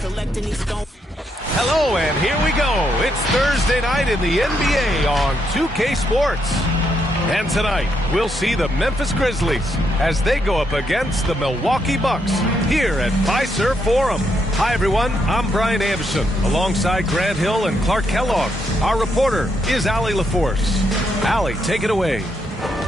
collecting these stones. Hello, and here we go. It's Thursday night in the NBA on 2K Sports. And tonight, we'll see the Memphis Grizzlies as they go up against the Milwaukee Bucks here at Fiserv Forum. Hi, everyone. I'm Brian Anderson, alongside Grant Hill and Clark Kellogg. Our reporter is Allie LaForce. Allie, take it away.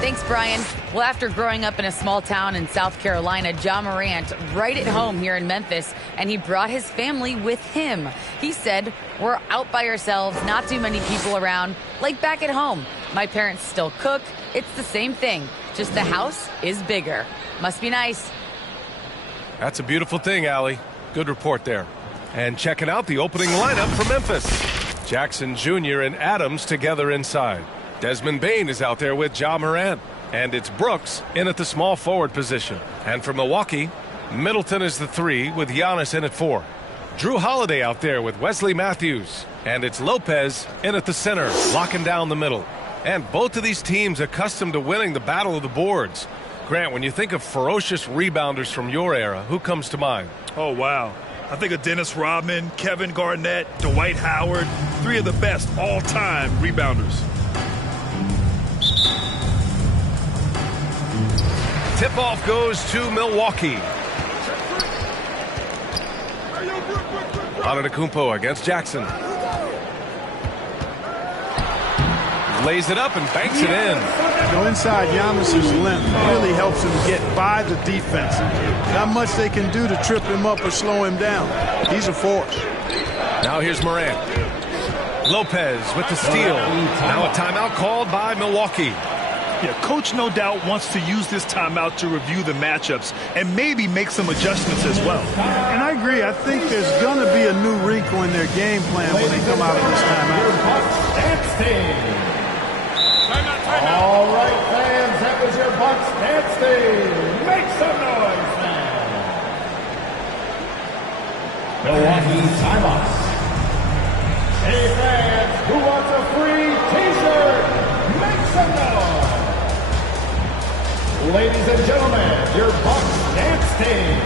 Thanks, Brian. Well, after growing up in a small town in South Carolina, Ja Morant right at home here in Memphis, and he brought his family with him. He said, "We're out by ourselves, not too many people around, like back at home. My parents still cook. It's the same thing, just the house is bigger. Must be nice." That's a beautiful thing, Allie. Good report there. And checking out the opening lineup for Memphis. Jackson Jr. and Adams together inside. Desmond Bane is out there with Ja Morant. And it's Brooks in at the small forward position. And for Milwaukee, Middleton is the 3 with Giannis in at 4. Drew Holiday out there with Wesley Matthews. And it's Lopez in at the center, locking down the middle. And both of these teams accustomed to winning the battle of the boards. Grant, when you think of ferocious rebounders from your era, who comes to mind? Oh, wow. I think of Dennis Rodman, Kevin Garnett, Dwight Howard, 3 of the best all-time rebounders. Tip-off goes to Milwaukee. Antetokounmpo against Jackson. Lays it up and banks it in. Go inside. Giannis's length really helps him get by the defense. Not much they can do to trip him up or slow him down. He's a force. Now here's Morant. Lopez with the steal. Now a timeout called by Milwaukee. Yeah, coach no doubt wants to use this timeout to review the matchups and maybe make some adjustments as well. And I agree. I think there's going to be a new wrinkle in their game plan when they come out of this timeout. All right, fans, that was your Bucks dance team. Make some noise, fans. Milwaukee timeouts. Hey, fans, who wants a free T-shirt? Make some noise. Ladies and gentlemen, your Bucks dance team.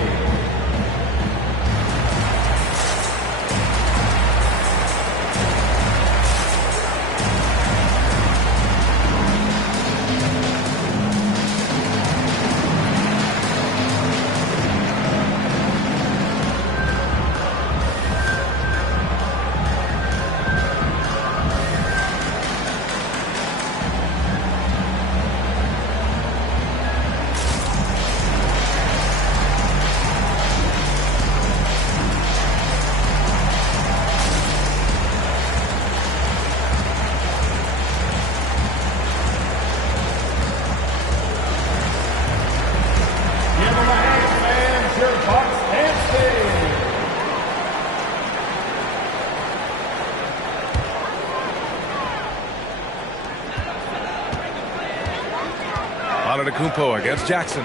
Antetokounmpo against Jackson.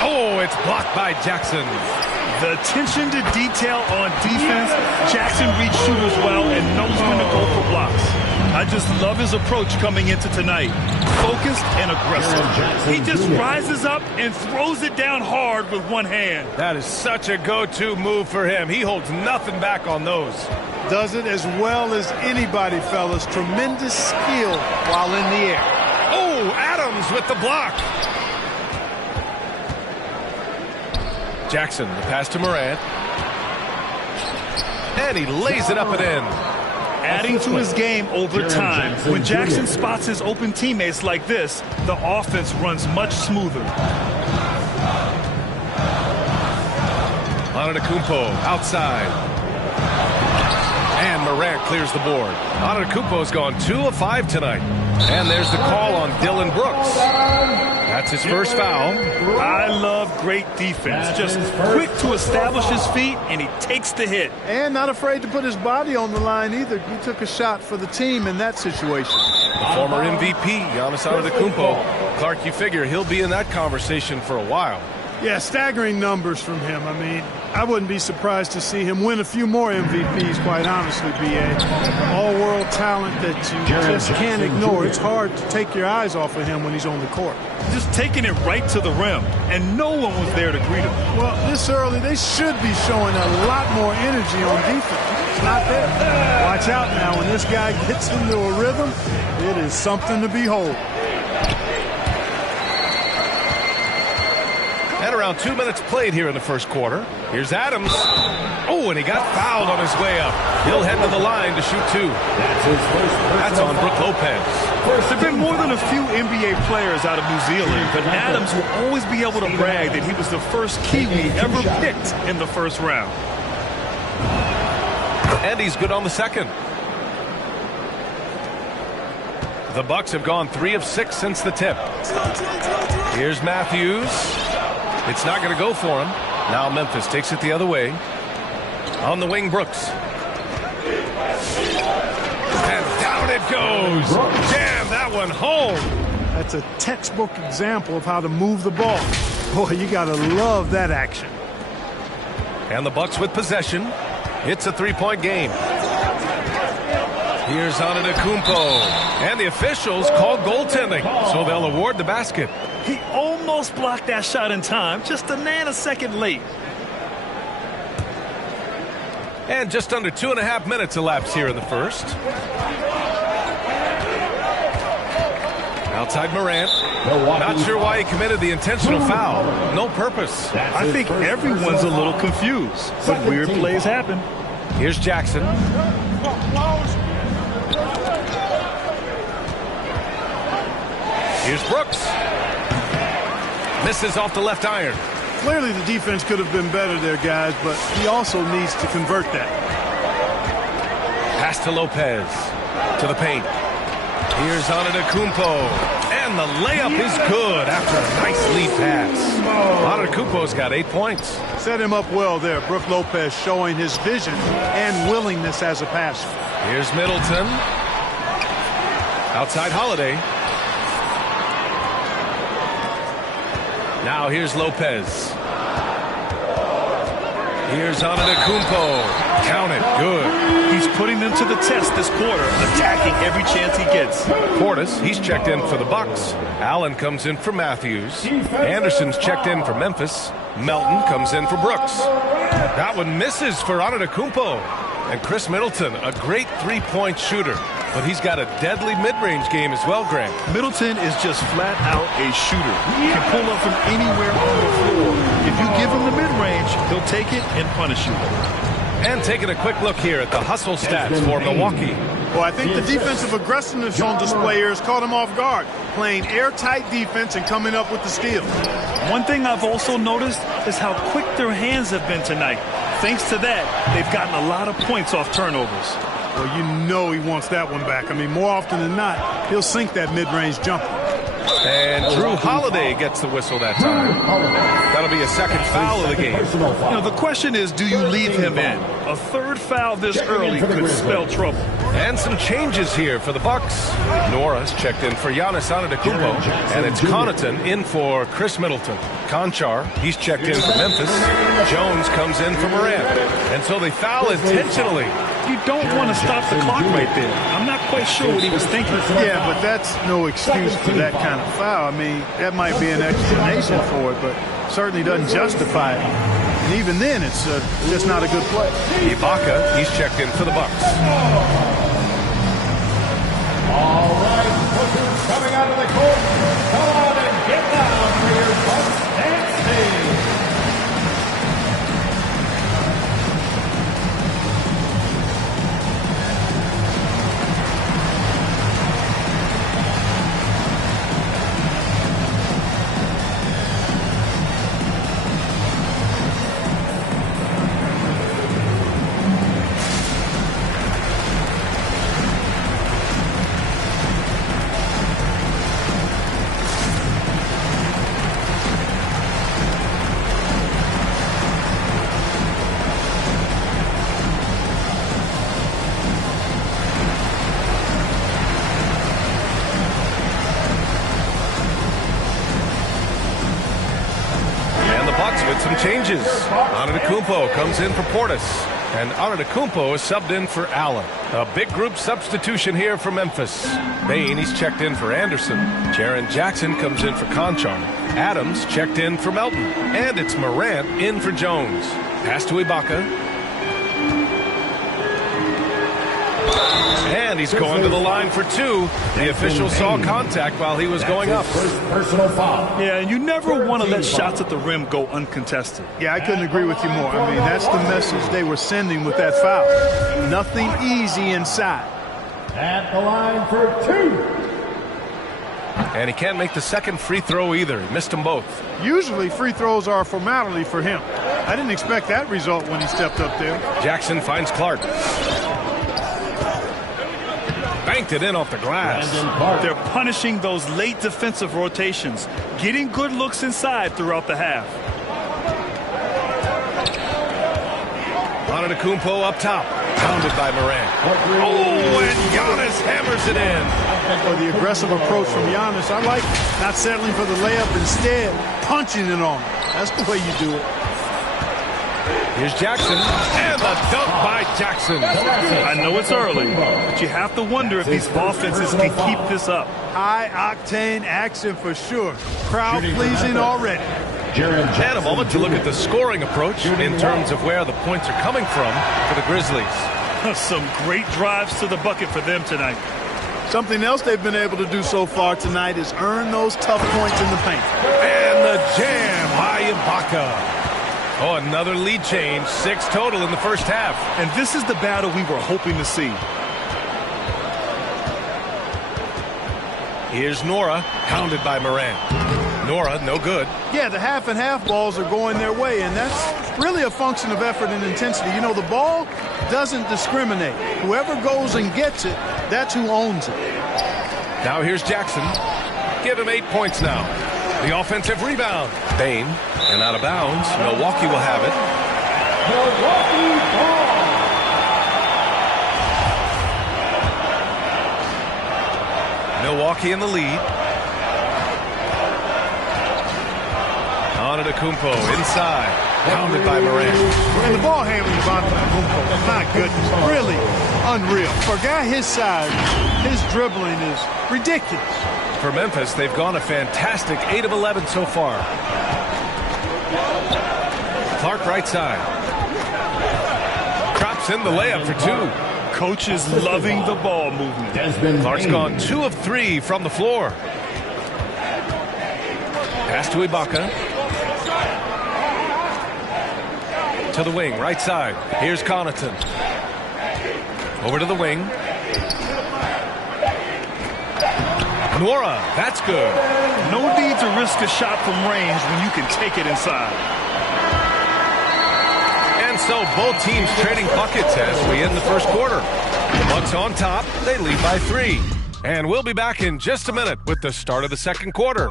Oh, it's blocked by Jackson. The attention to detail on defense. Jackson reads shooters well and knows when to go for blocks. I just love his approach coming into tonight. Focused and aggressive. He just rises up and throws it down hard with one hand. That is such a go-to move for him. He holds nothing back on those. Does it as well as anybody, fellas. Tremendous skill while in the air. Oh, Adams with the block. Jackson, the pass to Morant. And he lays it up and in. Adding to his game over time. When Jackson spots his open teammates like this, the offense runs much smoother. Antetokounmpo outside. And Morant clears the board. Antetokounmpo's gone 2 of 5 tonight. And there's the call on Dylan Brooks. That's his first foul. I love great defense. Just quick to establish his feet, and he takes the hit. And not afraid to put his body on the line either. He took a shot for the team in that situation. The former MVP, Giannis Antetokounmpo. Clark, you figure he'll be in that conversation for a while. Yeah, staggering numbers from him. I mean, I wouldn't be surprised to see him win a few more MVPs, quite honestly, B.A. All-world talent that you just can't ignore. It's hard to take your eyes off of him when he's on the court. Just taking it right to the rim, and no one was there to greet him. Well, this early, they should be showing a lot more energy on defense. It's not there. Watch out now. When this guy gets into a rhythm, it is something to behold. And around 2 minutes played here in the first quarter. Here's Adams. Oh, and he got fouled on his way up. He'll head to the line to shoot two. That's on Brook Lopez. There have been more than a few NBA players out of New Zealand, but Adams will always be able to brag that he was the first Kiwi ever picked in the first round. And he's good on the second. The Bucks have gone 3 of 6 since the tip. Here's Matthews. It's not going to go for him. Now Memphis takes it the other way. On the wing, Brooks. And down it goes. Jam that one home. That's a textbook example of how to move the ball. Boy, you got to love that action. And the Bucks with possession. It's a three-point game. Here's Antetokounmpo. And the officials call goaltending, so they'll award the basket. He almost blocked that shot in time, just a nanosecond late. And just under 2.5 minutes elapsed here in the first. Outside Morant. Not sure why he committed the intentional foul. No purpose. I think everyone's a little confused, but weird plays happen. Here's Jackson. Here's Brooks. Misses off the left iron. Clearly the defense could have been better there, guys, but he also needs to convert that. Pass to Lopez. To the paint. Here's Antetokounmpo. And the layup is good after a nice lead pass. Antetokounmpo's got 8 points. Set him up well there. Brook Lopez showing his vision and willingness as a passer. Here's Middleton. Outside Holiday. Now here's Lopez. Here's Antetokounmpo. Count it. Good. He's putting them to the test this quarter, attacking every chance he gets. Portis, he's checked in for the Bucks. Allen comes in for Matthews. Anderson's checked in for Memphis. Melton comes in for Brooks. That one misses for Antetokounmpo. And Chris Middleton, a great three-point shooter. But he's got a deadly mid-range game as well, Grant. Middleton is just flat out a shooter. He can pull up from anywhere on the floor. If you give him the mid-range, he'll take it and punish you. And taking a quick look here at the hustle stats for Milwaukee. Well, I think the defensive aggressiveness on display here has caught him off guard. Playing airtight defense and coming up with the steal. One thing I've also noticed is how quick their hands have been tonight. Thanks to that, they've gotten a lot of points off turnovers. Well, you know he wants that one back. I mean, more often than not, he'll sink that mid-range jumper. And Drew Holiday gets the whistle that time. That'll be a second foul of the game. You know, the question is, do you leave him in? A third foul this early could spell trouble. And some changes here for the Bucks. Norris checked in for Giannis Antetokounmpo, and it's Connaughton in for Chris Middleton. Conchar, he's checked in for Memphis. Jones comes in for Morant. And so they foul intentionally. You don't want to stop the clock right there. I'm not quite sure what he was thinking. Yeah, but that's no excuse for that kind of foul. I mean, that might be an explanation for it, but certainly doesn't justify it. And even then, it's just not a good play. Ibaka, he's checked in for the Bucks. All right, pushers coming out of the court. Come on and get down for your Bucks and stage. some changes. Antetokounmpo comes in for Portis, and Antetokounmpo is subbed in for Allen. A big group substitution here for Memphis. Bane, he's checked in for Anderson. Jaren Jackson comes in for Conchar. Adams checked in for Melton. And it's Morant in for Jones. Pass to Ibaka. And he's going to the line for two. The official saw contact while he was going up. Personal foul. Yeah, and you never want to let shots at the rim go uncontested. Yeah, I couldn't agree with you more. I mean, that's the message they were sending with that foul. Nothing easy inside. At the line for two. And he can't make the second free throw either. He missed them both. Usually free throws are a formality for him. I didn't expect that result when he stepped up there. Jackson finds Clark. Banked it in off the glass. They're punishing those late defensive rotations, getting good looks inside throughout the half. Antetokounmpo up top. Pounded by Morant. Oh, and Giannis hammers it in. For the aggressive approach from Giannis, I like not settling for the layup, instead punching it on. That's the way you do it. Here's Jackson, and the dunk by Jackson. I know it's early, but you have to wonder if these offenses can keep this up. High-octane action for sure. Crowd-pleasing already. And a moment to look at the scoring approach in terms of where the points are coming from for the Grizzlies. Some great drives to the bucket for them tonight. Something else they've been able to do so far tonight is earn those tough points in the paint. And the jam by Ibaka. Oh, another lead change. 6 total in the first half. And this is the battle we were hoping to see. Here's Nora, pounded by Morant. Nora, no good. Yeah, the half-and-half balls are going their way, and that's really a function of effort and intensity. You know, the ball doesn't discriminate. Whoever goes and gets it, that's who owns it. Now here's Jackson. Give him 8 points now. The offensive rebound. Bane, and out of bounds. Milwaukee will have it. Milwaukee ball. Milwaukee in the lead. Antetokounmpo inside. Pounded by Morant. And the ball handling of Antetokounmpo, my goodness, really unreal. For a guy his size, his dribbling is ridiculous. For Memphis, they've gone a fantastic 8 of 11 so far. Clark right side. Drops in the layup for 2. Coach is loving the ball movement. Clark's gone 2 of 3 from the floor. Pass to Ibaka. To the wing, right side. Here's Connaughton. Over to the wing. Nora, that's good. No need to risk a shot from range when you can take it inside. And so both teams trading buckets as we end the first quarter. The Bucks on top, they lead by 3. And we'll be back in just a minute with the start of the second quarter.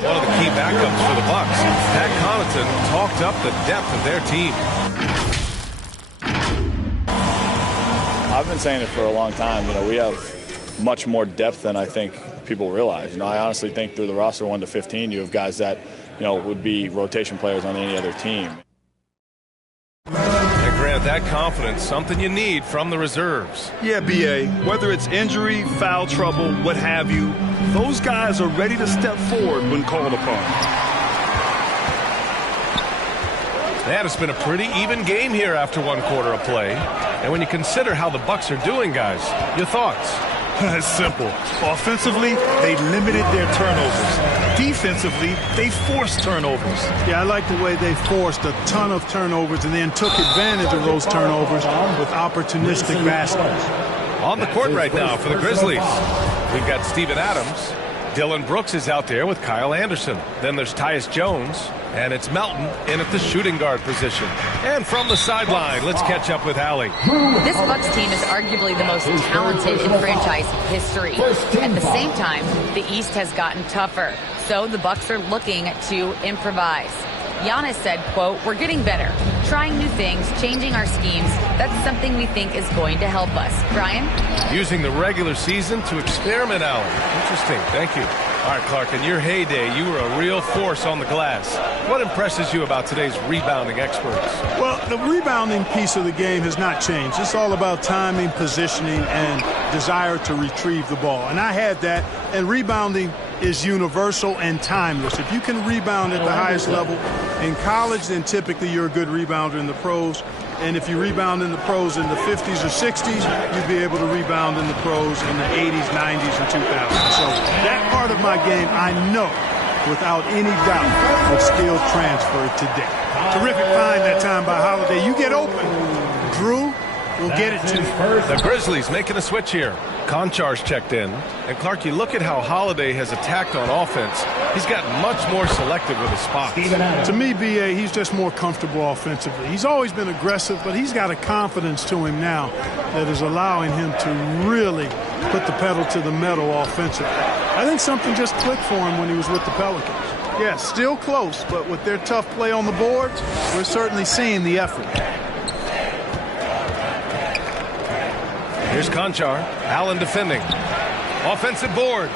One of the key backups for the Bucks, Pat Connaughton, talked up the depth of their team. I've been saying it for a long time. You know, we have much more depth than I think people realize. You know, I honestly think through the roster 1 to 15, you have guys that, you know, would be rotation players on any other team. And Grant, that confidence, something you need from the reserves. Yeah, B.A., whether it's injury, foul trouble, what have you, those guys are ready to step forward when called upon. Man, it's been a pretty even game here after 1 quarter of play. And when you consider how the Bucks are doing, guys, your thoughts? It's simple. Offensively, they limited their turnovers. Defensively, they forced turnovers. Yeah, I like the way they forced a ton of turnovers and then took advantage of those turnovers with opportunistic baskets. On the court right now for the Grizzlies, we've got Steven Adams. Dylan Brooks is out there with Kyle Anderson. Then there's Tyus Jones, and it's Melton in at the shooting guard position. And from the sideline, let's catch up with Allie. This Bucks team is arguably the most talented in franchise history. At the same time, the East has gotten tougher, so the Bucks are looking to improvise. Giannis said, quote, "We're getting better, trying new things, changing our schemes. That's something we think is going to help us." Brian? Using the regular season to experiment, Allen. Interesting. Thank you. All right, Clark, in your heyday, you were a real force on the glass. What impresses you about today's rebounding experts? Well, the rebounding piece of the game has not changed. It's all about timing, positioning, and desire to retrieve the ball. And I had that, and rebounding is universal and timeless. If you can rebound at the highest level in college, then typically you're a good rebounder in the pros. And if you rebound in the pros in the 50s or 60s, you'd be able to rebound in the pros in the 80s, 90s, and 2000s. So that part of my game, I know without any doubt will still transfer today. Terrific find that time by Holiday. You get open. Drew will get it to you. The Grizzlies making a switch here. Konchar's checked in. And Clark, you look at how Holiday has attacked on offense. He's gotten much more selective with his spots. To me, B.A., he's just more comfortable offensively. He's always been aggressive, but he's got a confidence to him now that is allowing him to really put the pedal to the metal offensively. I think something just clicked for him when he was with the Pelicans. Yeah, still close, but with their tough play on the boards, we're certainly seeing the effort. Here's Konchar. Allen defending. Offensive board.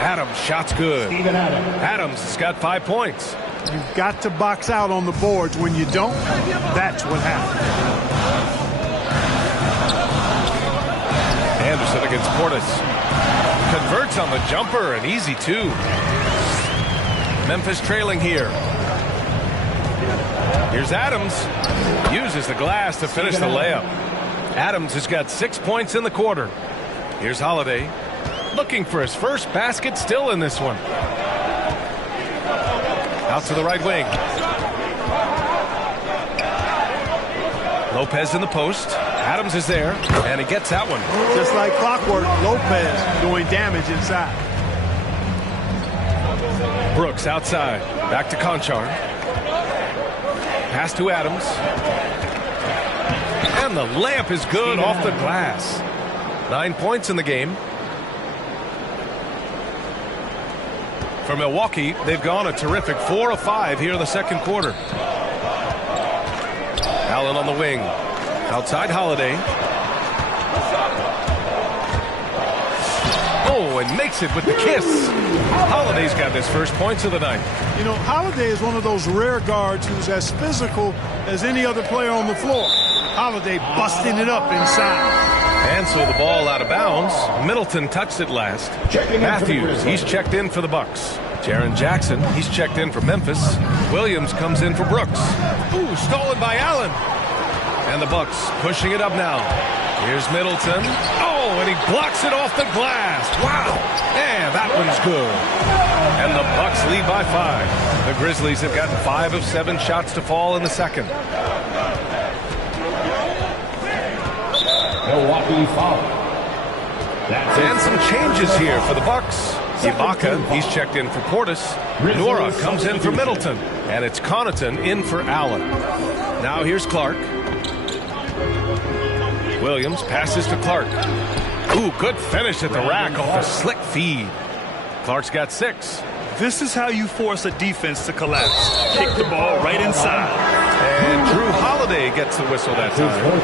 Adams, shot's good. Adams has got 5 points. You've got to box out on the boards. When you don't, that's what happens. Anderson against Portis. Converts on the jumper, and easy too. Memphis trailing here. Here's Adams. Uses the glass to finish the layup. Adams has got 6 points in the quarter. Here's Holiday. Looking for his first basket, still in this one. Out to the right wing. Lopez in the post. Adams is there, and he gets that one. Just like clockwork, Lopez doing damage inside. Brooks outside. Back to Konchar. Pass to Adams. And the layup is good off the glass. 9 points in the game. For Milwaukee, they've gone a terrific 4 of 5 here in the second quarter. Allen on the wing. Outside Holiday. Oh, and makes it with the kiss. Holiday's got his first points of the night. You know, Holiday is one of those rare guards who's as physical as any other player on the floor. Holiday busting it up inside. And so the ball out of bounds. Middleton touched it last. Matthews, he's checked in for the Bucks. Jaren Jackson, he's checked in for Memphis. Williams comes in for Brooks. Ooh, stolen by Allen. And the Bucks pushing it up now. Here's Middleton. Oh, and he blocks it off the glass. Wow. And that one's good. And the Bucks lead by 5. The Grizzlies have gotten 5 of 7 shots to fall in the second. Milwaukee foul. And some changes here for the Bucks. Ibaka, he's checked in for Portis. Nora comes in for Middleton. And it's Connaughton in for Allen. Now here's Clark. Williams passes to Clark. Ooh, good finish at the rack off a slick feed. Clark's got 6. This is how you force a defense to collapse. Kick the ball right inside. And Drew Holiday gets the whistle that time.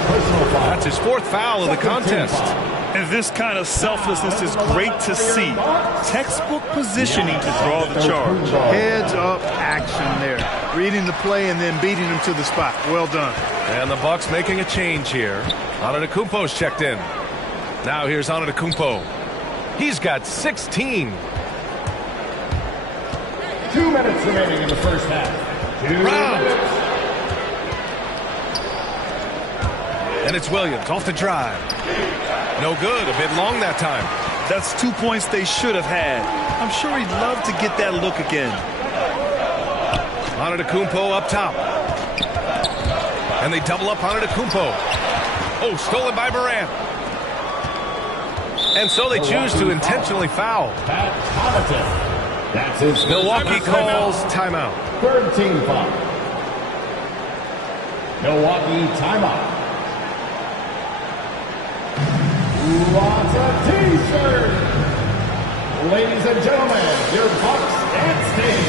That's his 4th foul of the contest. And this kind of selflessness is great to see. Textbook positioning to draw the charge. Heads up action there. Reading the play and then beating him to the spot. Well done. And the Bucks making a change here. Antetokounmpo's checked in. Now here's Antetokounmpo. He's got 16. 2 minutes remaining in the first half. 2 minutes. And it's Williams off the drive. No good. A bit long that time. That's 2 points they should have had. I'm sure he'd love to get that look again. Antetokounmpo up top. And they double up Antetokounmpo. Oh, stolen by Morant. And so they choose to intentionally foul. That's his Milwaukee calls timeout. Third team foul. Milwaukee timeout. Lots of T-shirts. Ladies and gentlemen, your Bucks dance team.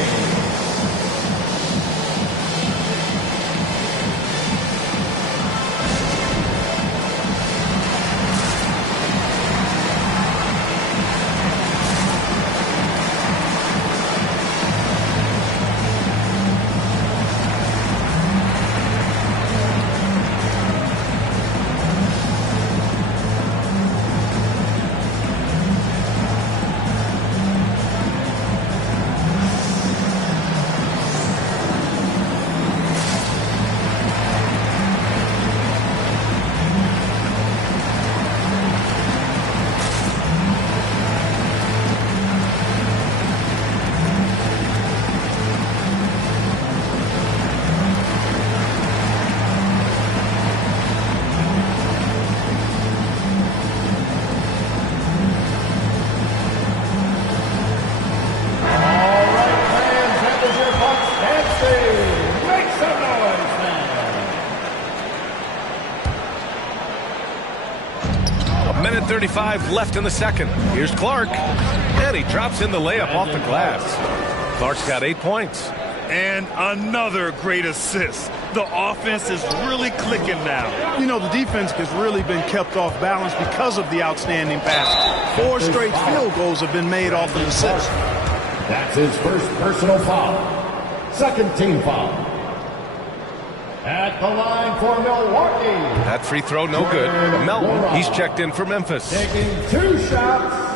1:35 left in the second. Here's Clark. And he drops in the layup off the glass. Clark's got 8 points. And another great assist. The offense is really clicking now. You know, the defense has really been kept off balance because of the outstanding pass. 4 straight field goals have been made off an assist. That's his first personal foul. Second team foul. At the line for Milwaukee. That free throw no good. Melton, he's checked in for Memphis. Taking 2 shots.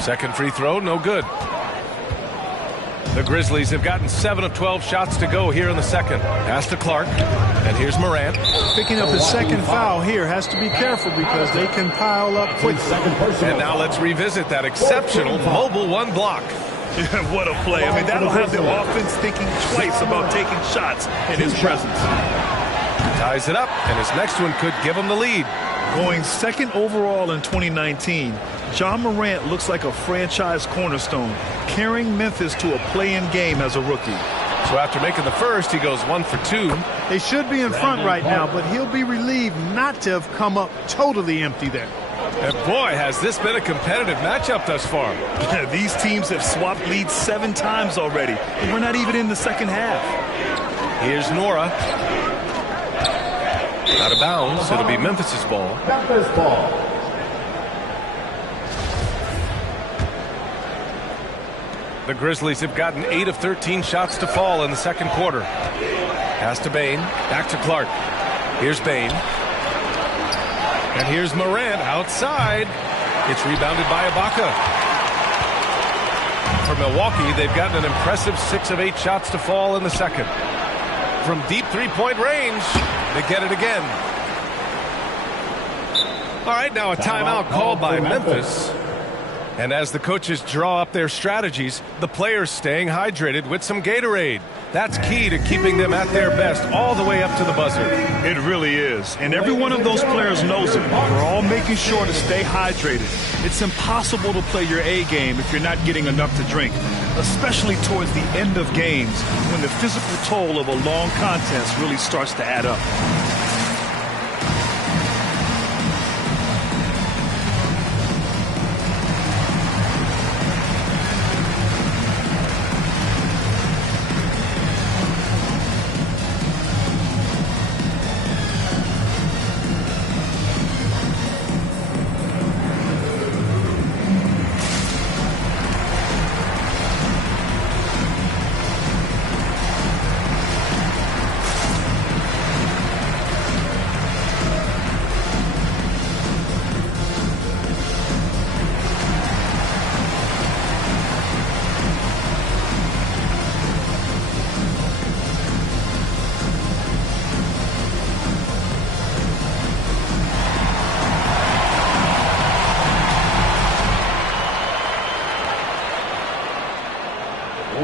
Second free throw, no good. The Grizzlies have gotten 7 of 12 shots to go here in the second. Pass to Clark, and here's Morant. Picking up his second foul here, has to be careful because they can pile up quickly. And now let's revisit that exceptional mobile 1 block. What a play. I mean, that'll have the offense thinking twice about taking shots in his presence. Ties it up, and his next one could give him the lead. Going second overall in 2019, John Morant looks like a franchise cornerstone, carrying Memphis to a play-in game as a rookie. So after making the first, he goes 1 for 2. They should be in front right now, but he'll be relieved not to have come up totally empty there. And boy, has this been a competitive matchup thus far. These teams have swapped leads 7 times already, and we're not even in the second half. Here's Nora. Out of bounds. It'll be Memphis's ball. Memphis ball. The Grizzlies have gotten 8 of 13 shots to fall in the second quarter. Pass to Bain. Back to Clark. Here's Bain. And here's Morant outside. It's rebounded by Ibaka. For Milwaukee, they've gotten an impressive 6 of 8 shots to fall in the second. From deep three-point range, they get it again. All right, now a timeout called by Memphis. And as the coaches draw up their strategies, the players staying hydrated with some Gatorade. That's key to keeping them at their best all the way up to the buzzer. It really is. And every one of those players knows it. We're all making sure to stay hydrated. It's impossible to play your A game if you're not getting enough to drink, especially towards the end of games when the physical toll of a long contest really starts to add up.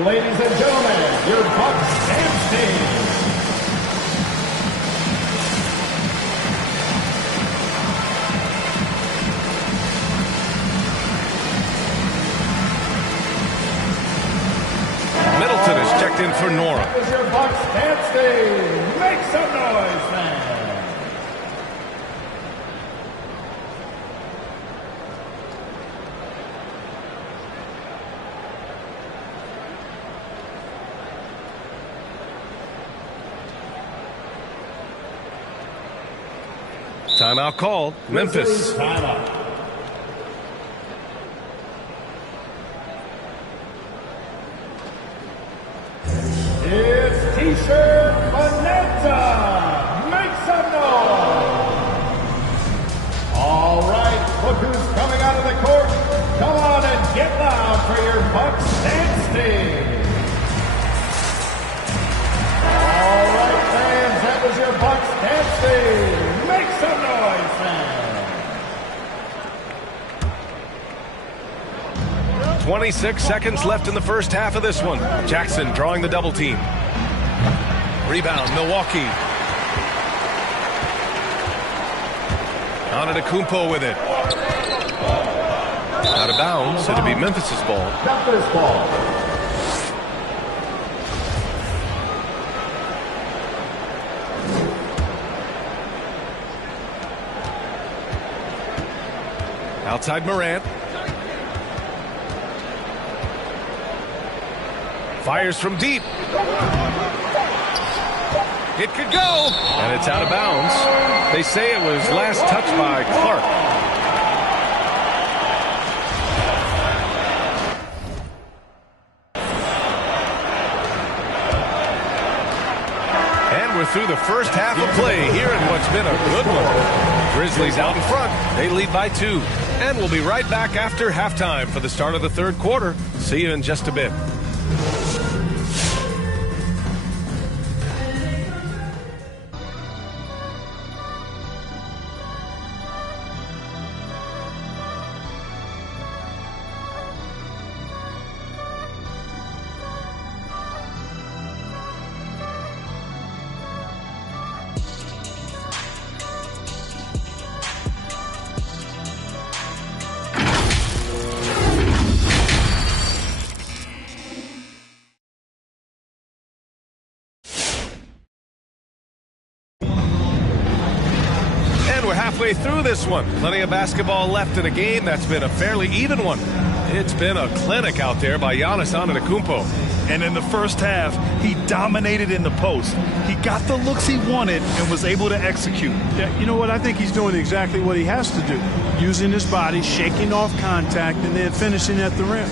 Ladies and gentlemen, your Bucks dance team. Middleton is checked in for Nora. That is your Bucks dance team. Make some noise, man. Timeout called. Memphis. Timeout. It's T-shirt Bonanza. Make some noise. All right, look who's coming out of the court. Come on and get loud for your Bucks dance team. All right, fans, that was your Bucks dance team. Make some noise, man. 26 seconds left in the first half of this one. Jackson drawing the double team. Rebound, Milwaukee. Antetokounmpo with it. Out of bounds. It'll be Memphis's ball. Memphis ball. Outside Morant. Fires from deep. It could go. And it's out of bounds. They say it was last touched by Clark. And we're through the first half of play here in what's been a good one. Grizzlies out in front. They lead by 2. And we'll be right back after halftime for the start of the third quarter. See you in just a bit. We're halfway through this one. Plenty of basketball left in a game that's been a fairly even one. It's been a clinic out there by Giannis Antetokounmpo. And in the first half, he dominated in the post. He got the looks he wanted and was able to execute. Yeah, you know what? I think he's doing exactly what he has to do. Using his body, shaking off contact, and then finishing at the rim.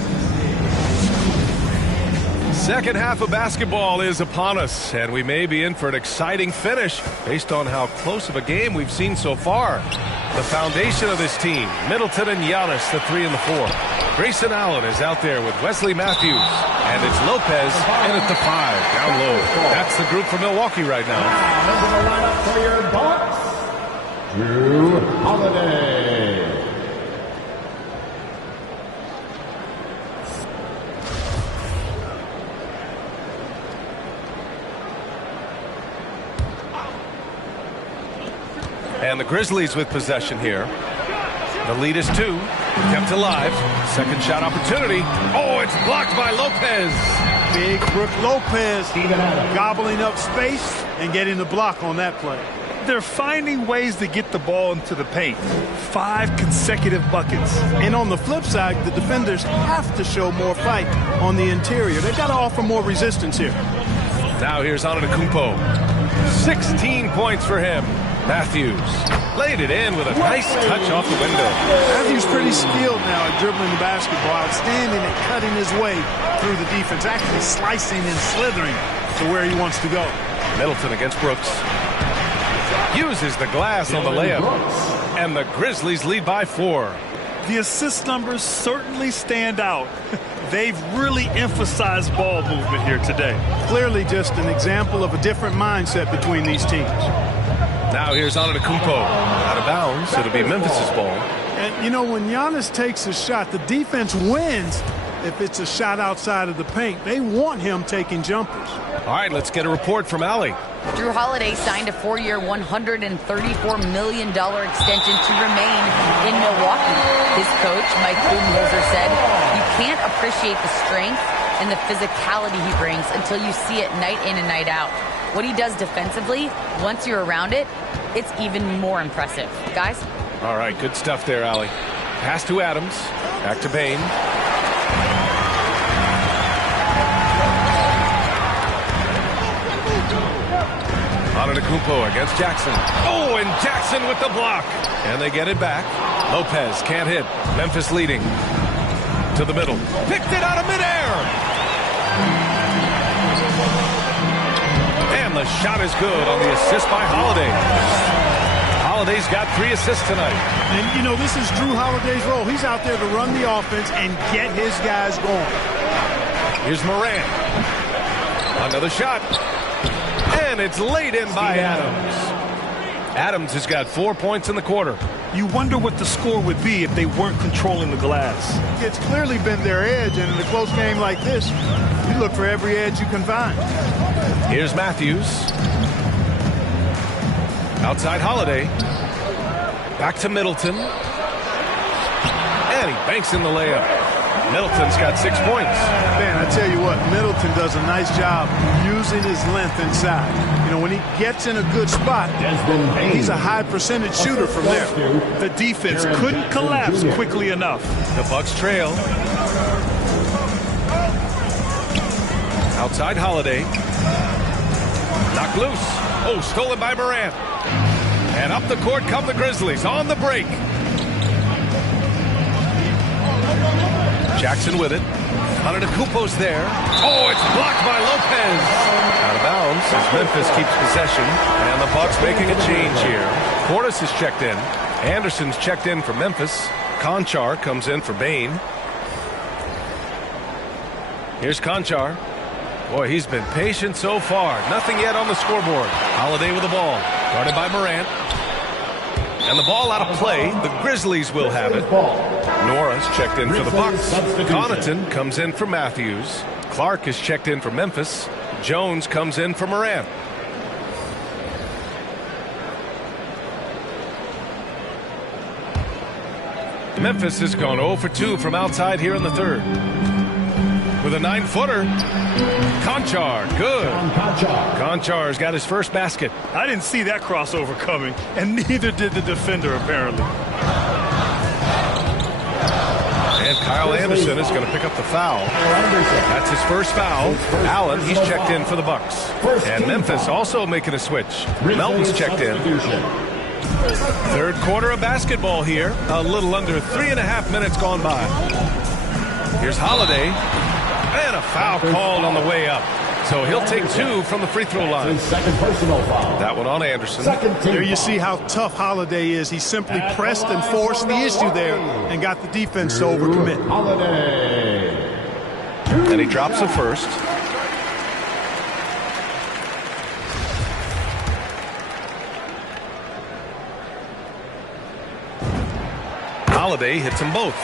Second half of basketball is upon us, and we may be in for an exciting finish based on how close of a game we've seen so far. The foundation of this team, Middleton and Giannis, the 3 and the 4. Grayson Allen is out there with Wesley Matthews, and it's Lopez in at the 5, down low. That's the group for Milwaukee right now. Into the lineup for your Bucks, Drew Holiday. And the Grizzlies with possession here. The lead is 2. Kept alive. Second shot opportunity. Oh, it's blocked by Lopez. Big Brook Lopez gobbling up space and getting the block on that play. They're finding ways to get the ball into the paint. 5 consecutive buckets. And on the flip side, the defenders have to show more fight on the interior. They've got to offer more resistance here. Now here's Antetokounmpo. 16 points for him. Matthews laid it in with a nice touch off the window. Matthews pretty skilled now at dribbling the basketball. Outstanding at cutting his way through the defense. Actually slicing and slithering to where he wants to go. Middleton against Brooks. Uses the glass on the layup. And the Grizzlies lead by 4. The assist numbers certainly stand out. They've really emphasized ball movement here today. Clearly just an example of a different mindset between these teams. Now here's Antetokounmpo. Out of bounds. It'll be Memphis' ball. And, you know, when Giannis takes a shot, the defense wins if it's a shot outside of the paint. They want him taking jumpers. All right, let's get a report from Allie. Drew Holiday signed a 4-year, $134 million extension to remain in Milwaukee. His coach, Mike Budenholzer, said, "You can't appreciate the strength and the physicality he brings until you see it night in and night out. What he does defensively, once you're around it, it's even more impressive." Guys? All right, good stuff there, Allie. Pass to Adams. Back to Bain. Antetokounmpo against Jackson. Oh, and Jackson with the block. And they get it back. Lopez can't hit. Memphis leading. To the middle. Picked it out of midair. And the shot is good on the assist by Holiday. Holiday's got 3 assists tonight. And, you know, this is Drew Holiday's role. He's out there to run the offense and get his guys going. Here's Morant. Another shot. And it's laid in by Adams. Adams has got 4 points in the quarter. You wonder what the score would be if they weren't controlling the glass. It's clearly been their edge, and in a close game like this, you look for every edge you can find. Here's Matthews. Outside Holiday. Back to Middleton. And he banks in the layup. Middleton's got 6 points. Man, I tell you what, Middleton does a nice job using his length inside. You know, when he gets in a good spot, he's a high percentage shooter from there. The defense couldn't collapse quickly enough. The Bucks trail. Outside Holiday. Knocked loose. Oh, stolen by Morant. And up the court come the Grizzlies on the break. Jackson with it. Antetokounmpo's there. Oh, it's blocked by Lopez. Out of bounds as Memphis keeps possession. And the Bucks making a change here. Portis is checked in. Anderson's checked in for Memphis. Conchar comes in for Bane. Here's Conchar. Boy, he's been patient so far. Nothing yet on the scoreboard. Holiday with the ball. Guarded by Morant. And the ball out of play. The Grizzlies will have it. Norris checked in for the Bucks. Connaughton comes in for Matthews. Clark is checked in for Memphis. Jones comes in for Morant. Memphis has gone 0 for 2 from outside here in the third. With a 9-footer. Conchar, good. Conchar's got his first basket. I didn't see that crossover coming, and neither did the defender, apparently. And Kyle Anderson is going to pick up the foul. That's his first foul. Allen, he's checked in for the Bucks. And Memphis also making a switch. Melton's checked in. Third quarter of basketball here. A little under 3.5 minutes gone by. Here's Holiday. And a foul called on the way up. So he'll take 2 from the free throw line. Second personal foul. That one on Anderson. There you see how tough Holiday is. He simply pressed and forced the issue there and got the defense to overcommit. Holiday. And he drops the first. Holiday hits them both.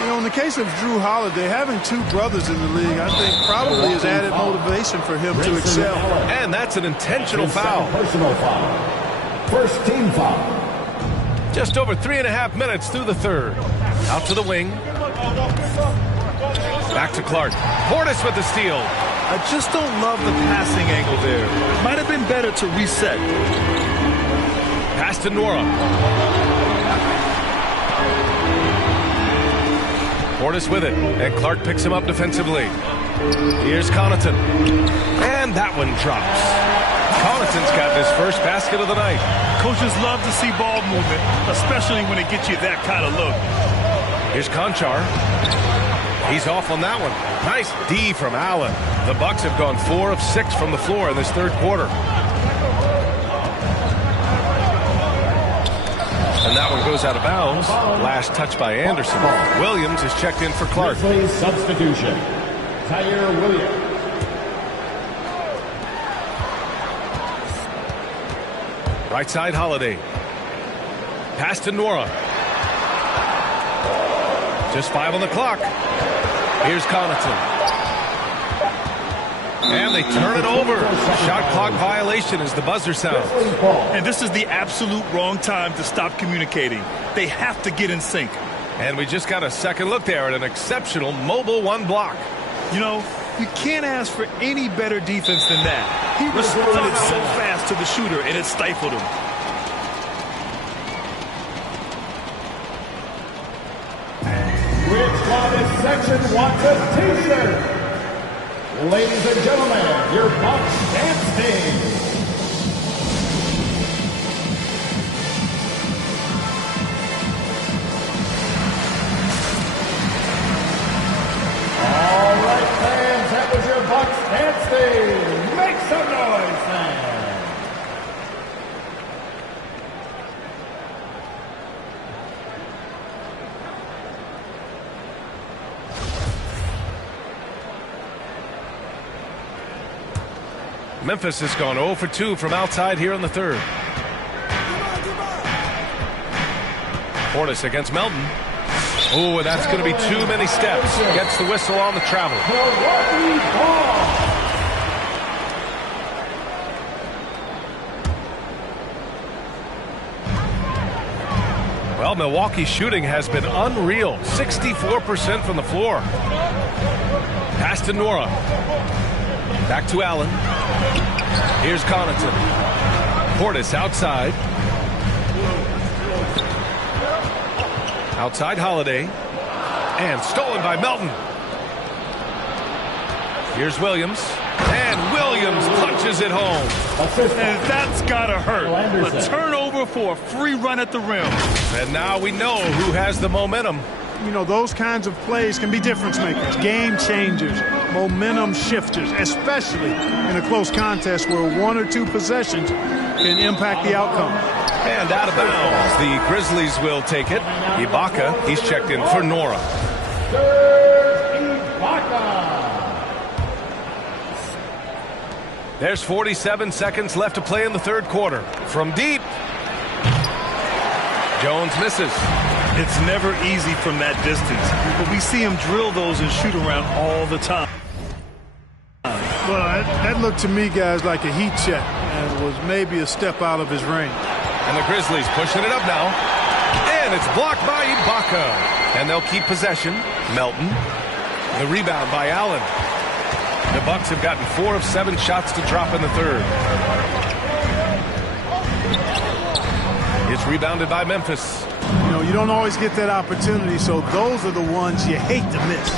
You know, in the case of Drew Holiday, having 2 brothers in the league, I think probably is added motivation for him to excel. And that's an intentional foul. Personal foul. First team foul. Just over 3.5 minutes through the third. Out to the wing. Back to Clark. Portis with the steal. I just don't love the passing angle there. Might have been better to reset. Pass to Nora. Portis with it, and Clark picks him up defensively. Here's Connaughton. And that one drops. Connaughton's got his first basket of the night. Coaches love to see ball movement, especially when it gets you that kind of look. Here's Conchar. He's off on that one. Nice D from Allen. The Bucks have gone 4 of 6 from the floor in this third quarter. And that one goes out of bounds. Last touch by Anderson. Williams is checked in for Clark. Grizzlies substitution. Tyre Williams. Right side Holiday. Pass to Nora. Just 5 on the clock. Here's Connaughton. And they turn it over. Shot clock violation as the buzzer sounds. And this is the absolute wrong time to stop communicating. They have to get in sync. And we just got a second look there at an exceptional mobile 1 block. You know, you can't ask for any better defense than that. He responded so fast to the shooter, and it stifled him. Which one is section wants a t-shirt? Ladies and gentlemen, your Bucks dance team. All right, fans, that was your Bucks dance team. Make some noise, fans. Memphis has gone 0 for 2 from outside here in the third. Portis against Melton. Oh, and that's going to be too many steps. Gets the whistle on the travel. Well, Milwaukee's shooting has been unreal. 64% from the floor. Pass to Nora. Back to Allen. Here's Connaughton. Portis outside. Outside Holiday. And stolen by Melton. Here's Williams. And Williams punches it home. And that's gotta hurt. A turnover for a free run at the rim. And now we know who has the momentum. You know, those kinds of plays can be difference makers, game changers, momentum shifters, especially in a close contest where one or two possessions can impact the outcome. And out of bounds, the Grizzlies will take it. Ibaka, he's checked in for Nora. There's 47 seconds left to play in the third quarter. From deep, Jones misses. It's never easy from that distance, but we see him drill those and shoot around all the time. Well, that looked to me, guys, like a heat check, and was maybe a step out of his range. And the Grizzlies pushing it up now. And it's blocked by Ibaka. And they'll keep possession. Melton. The rebound by Allen. The Bucks have gotten 4 of 7 shots to drop in the third. It's rebounded by Memphis. You know, you don't always get that opportunity, so those are the ones you hate to miss.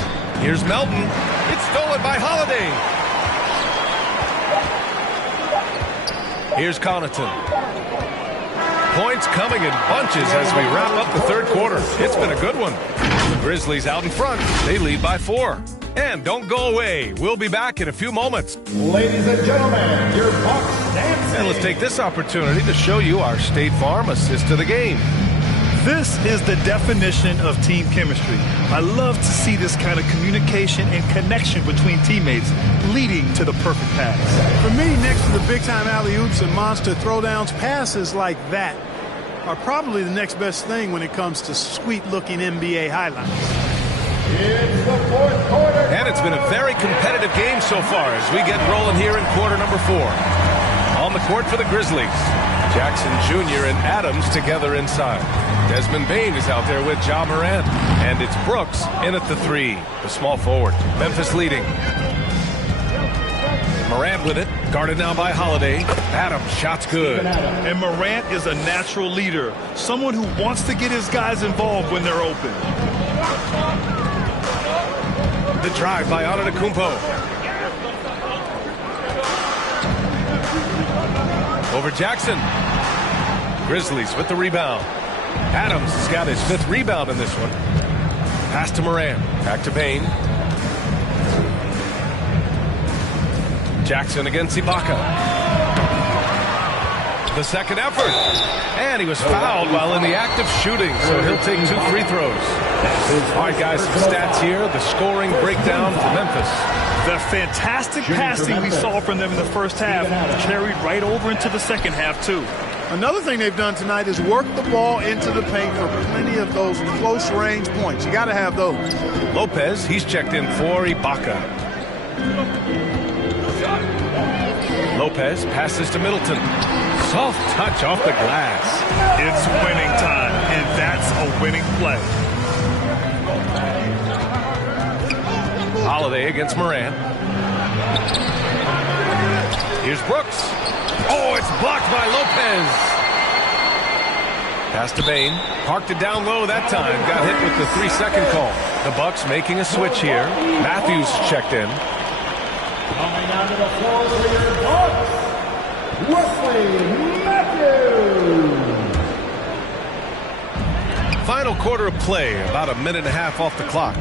Here's Melton. It's stolen by Holiday. Here's Connaughton. Points coming in bunches as we wrap up the third quarter. It's been a good one. The Grizzlies out in front. They lead by 4. And don't go away. We'll be back in a few moments. Ladies and gentlemen, your Bucks dancing. And let's take this opportunity to show you our State Farm assist to the game. This is the definition of team chemistry. I love to see this kind of communication and connection between teammates leading to the perfect pass. For me, next to the big-time alley-oops and monster throwdowns, passes like that are probably the next best thing when it comes to sweet-looking NBA highlights. It's the fourth quarter. And it's been a very competitive game so far as we get rolling here in quarter number 4. On the court for the Grizzlies, Jackson Jr. and Adams together inside. Desmond Bane is out there with Ja Morant. And it's Brooks in at the 3, the small forward. Memphis leading. Morant with it, guarded now by Holiday. Adams, shot's good. And Morant is a natural leader, someone who wants to get his guys involved when they're open. The drive by Antetokounmpo. Over Jackson. Grizzlies with the rebound. Adams has got his 5th rebound in this one. Pass to Morant. Back to Bane. Jackson against Ibaka. The second effort. And he was fouled while in the act of shooting, so he'll take 2 free throws. All right, guys, some stats here. The scoring breakdown for Memphis. The fantastic passing we saw from them in the first half carried right over into the second half, too. Another thing they've done tonight is work the ball into the paint for plenty of those close-range points. You got to have those. Lopez, he's checked in for Ibaka. Lopez passes to Middleton. Soft touch off the glass. It's winning time, and that's a winning play. Holiday against Morant. Here's Brooks. Oh, it's blocked by Lopez. Pass to Bane. Parked it down low that time. Got hit with the 3-second call. The Bucks making a switch here. Matthews checked in. Coming down to the floor for your Bucks, Wesley Matthews. Final quarter of play. About a minute and a half off the clock.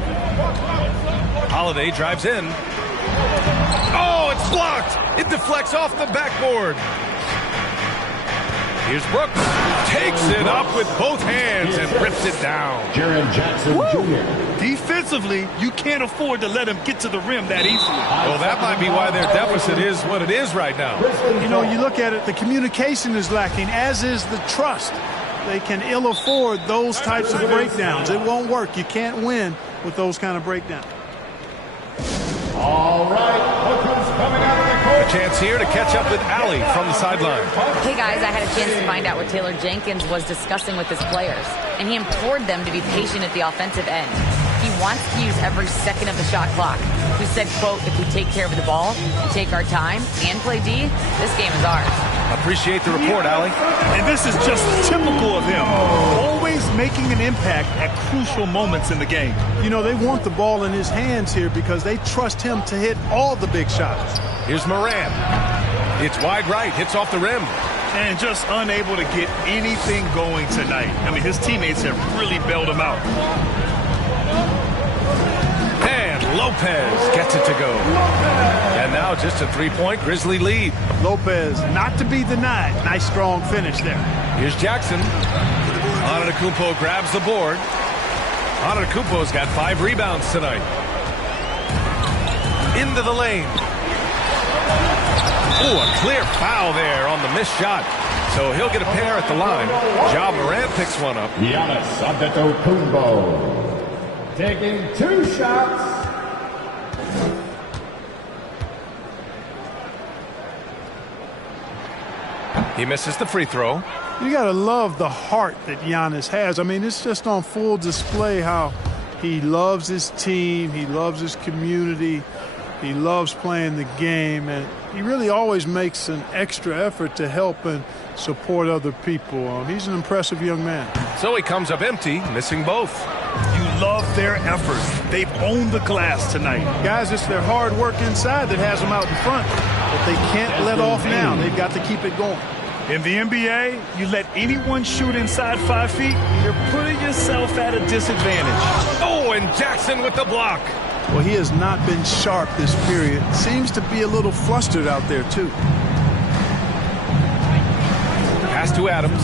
Holiday drives in. Oh, it's blocked. It deflects off the backboard. Here's Brooks. Takes it up with both hands and rips it down. Jaren Jackson Jr. Defensively, you can't afford to let him get to the rim that easily. Well, that might be why their deficit is what it is right now. You know, you look at it, the communication is lacking, as is the trust. They can ill afford those types of breakdowns. It won't work. You can't win with those kind of breakdowns. All right, look who's coming out of the court. The chance here to catch up with Allie from the sideline. Hey guys, I had a chance to find out what Taylor Jenkins was discussing with his players, and he implored them to be patient at the offensive end. He wants to use every second of the shot clock. He said, quote, if we take care of the ball and take our time and play D, this game is ours. Appreciate the report, Allie. And this is just typical of him. Always making an impact at crucial moments in the game. You know, they want the ball in his hands here because they trust him to hit all the big shots. Here's Moran. It's wide right, hits off the rim. And just unable to get anything going tonight. I mean, his teammates have really bailed him out. And Lopez gets it to go. And now just a 3-point Grizzly lead. Lopez, not to be denied. Nice, strong finish there. Here's Jackson. Antetokounmpo grabs the board. Antetokounmpo's got 5 rebounds tonight. Into the lane. Ooh, a clear foul there on the missed shot. So he'll get a pair at the line. Ja Morant picks one up. Giannis Antetokounmpo taking 2 shots. He misses the free throw. You got to love the heart that Giannis has. I mean, it's just on full display how he loves his team, he loves his community, he loves playing the game, and he really always makes an extra effort to help and support other people. He's an impressive young man. So he comes up empty, missing both. You love their effort. They've owned the glass tonight. Guys, it's their hard work inside that has them out in front, but they can't let off now. They've got to keep it going. In the NBA, you let anyone shoot inside 5 feet, you're putting yourself at a disadvantage. Oh, and Jackson with the block. Well, he has not been sharp this period. Seems to be a little flustered out there, too. Pass to Adams.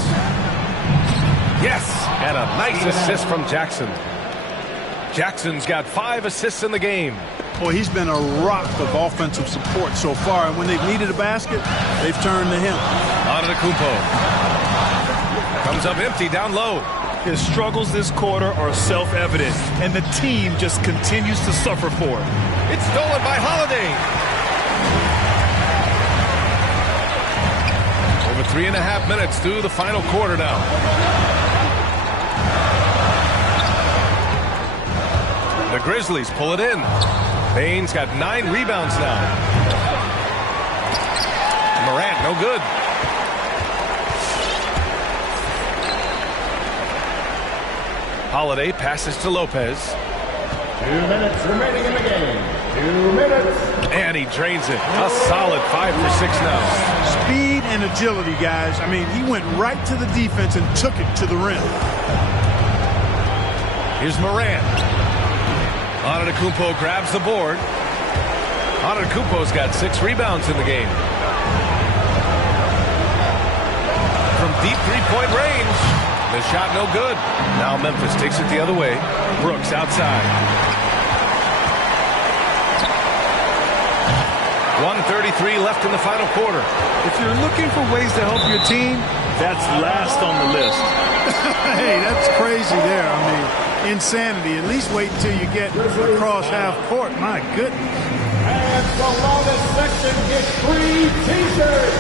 Yes, and a nice assist from Jackson. Jackson's got 5 assists in the game. Boy, he's been a rock of offensive support so far, and when they've needed a basket, they've turned to him. Antetokounmpo comes up empty down low. His struggles this quarter are self-evident, and the team just continues to suffer for it. It's stolen by Holiday. Over 3.5 minutes through the final quarter now. The Grizzlies pull it in. Bane's got 9 rebounds now. Morant, no good. Holiday passes to Lopez. 2 minutes remaining in the game. 2 minutes. And he drains it. A solid 5 for 6 now. Speed and agility, guys. I mean, he went right to the defense and took it to the rim. Here's Morant. Antetokounmpo grabs the board. Antetokounmpo's got 6 rebounds in the game. From deep 3-point range. The shot no good. Now Memphis takes it the other way. Brooks outside. 1:33 left in the final quarter. If you're looking for ways to help your team, that's last on the list. Hey, that's crazy there. I mean, insanity. At least wait until you get across half court. My goodness. And the longest section gets 3 T-shirts.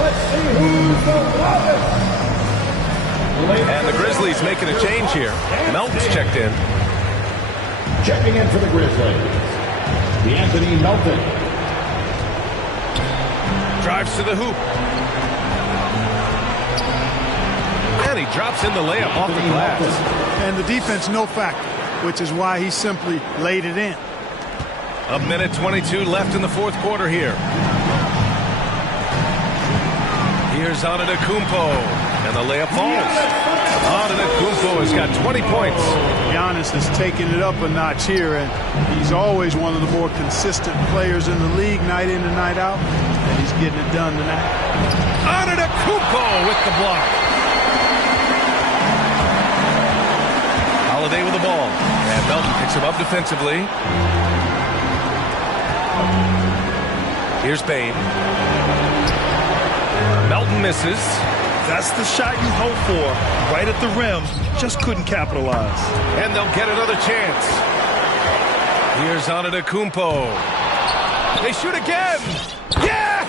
Let's see who's the longest. And the Grizzlies making a change here. Melton's checked in. Checking in for the Grizzlies, Anthony Melton. Drives to the hoop. And he drops in the layup off the glass. And the defense no factor, which is why he simply laid it in. 1:22 left in the fourth quarter here. Here's Antetokounmpo. And the layup falls. Antetokounmpo has got 20 points. Giannis has taken it up a notch here, and he's always one of the more consistent players in the league night in and night out, and he's getting it done tonight. Antetokounmpo with the block. Holiday with the ball. And Melton picks him up defensively. Here's Bane. Melton misses. That's the shot you hope for. Right at the rim. Just couldn't capitalize. And they'll get another chance. Here's Antetokounmpo. They shoot again. Yes!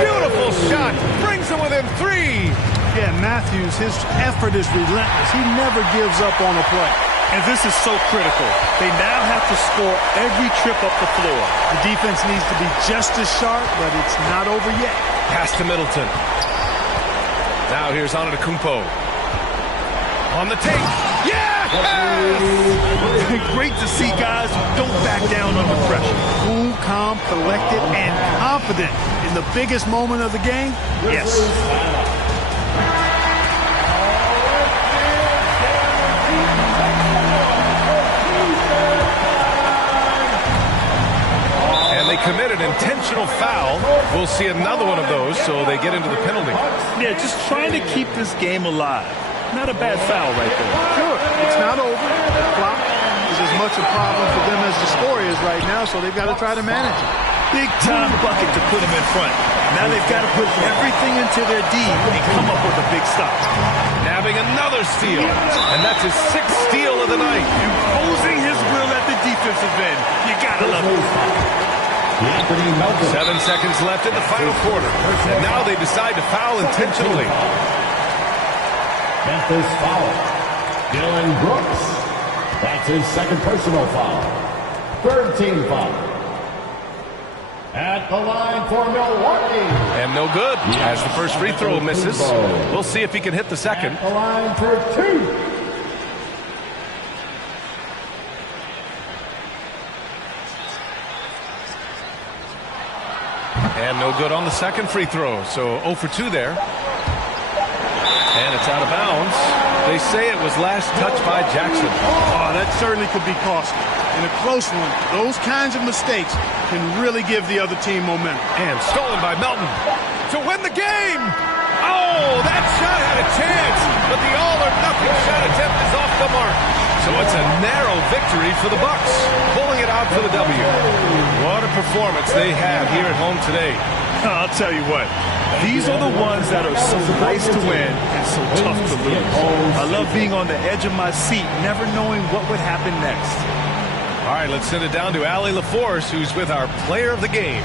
Beautiful shot. Brings him within 3. Yeah, Matthews, his effort is relentless. He never gives up on a play. And this is so critical. They now have to score every trip up the floor. The defense needs to be just as sharp, but it's not over yet. Pass to Middleton. Now here's Antetokounmpo. On the take. Yeah! Great to see guys who don't back down under pressure. Cool, calm, collected, and confident in the biggest moment of the game. Yes. And they commit an intentional foul. We'll see another one of those, so they get into the penalty. Yeah, just trying to keep this game alive. Not a bad foul right there. Sure, it's not over. The clock is as much a problem for them as the score is right now, so they've got to try to manage it. Big time bucket to put them in front. Now they've got to put everything into their D and come up with a big stop. Nabbing another steal, and that's his 6th steal of the night. Imposing his will at the defensive end. You got to love it. 7 seconds left in the final quarter, and now they decide to foul intentionally. Memphis foul. Dylan Brooks. That's his 2nd personal foul. 3rd team foul. At the line for Milwaukee. And no good, as the first free throw misses. We'll see if he can hit the second. At the line for 2. And no good on the second free throw, so 0 for 2 there. And it's out of bounds. They say it was last touched by Jackson. Oh, that certainly could be costly. In a close one, those kinds of mistakes can really give the other team momentum. And stolen by Melton to win the game. Oh, that shot had a chance, but the all-or-nothing shot attempt is off the mark. So it's a narrow victory for the Bucks, pulling it out for the W. What a performance they have here at home today. I'll tell you what, these are the ones that are so nice to win and so tough to lose. I love being on the edge of my seat, never knowing what would happen next. All right, let's send it down to Allie LaForce, who's with our player of the game.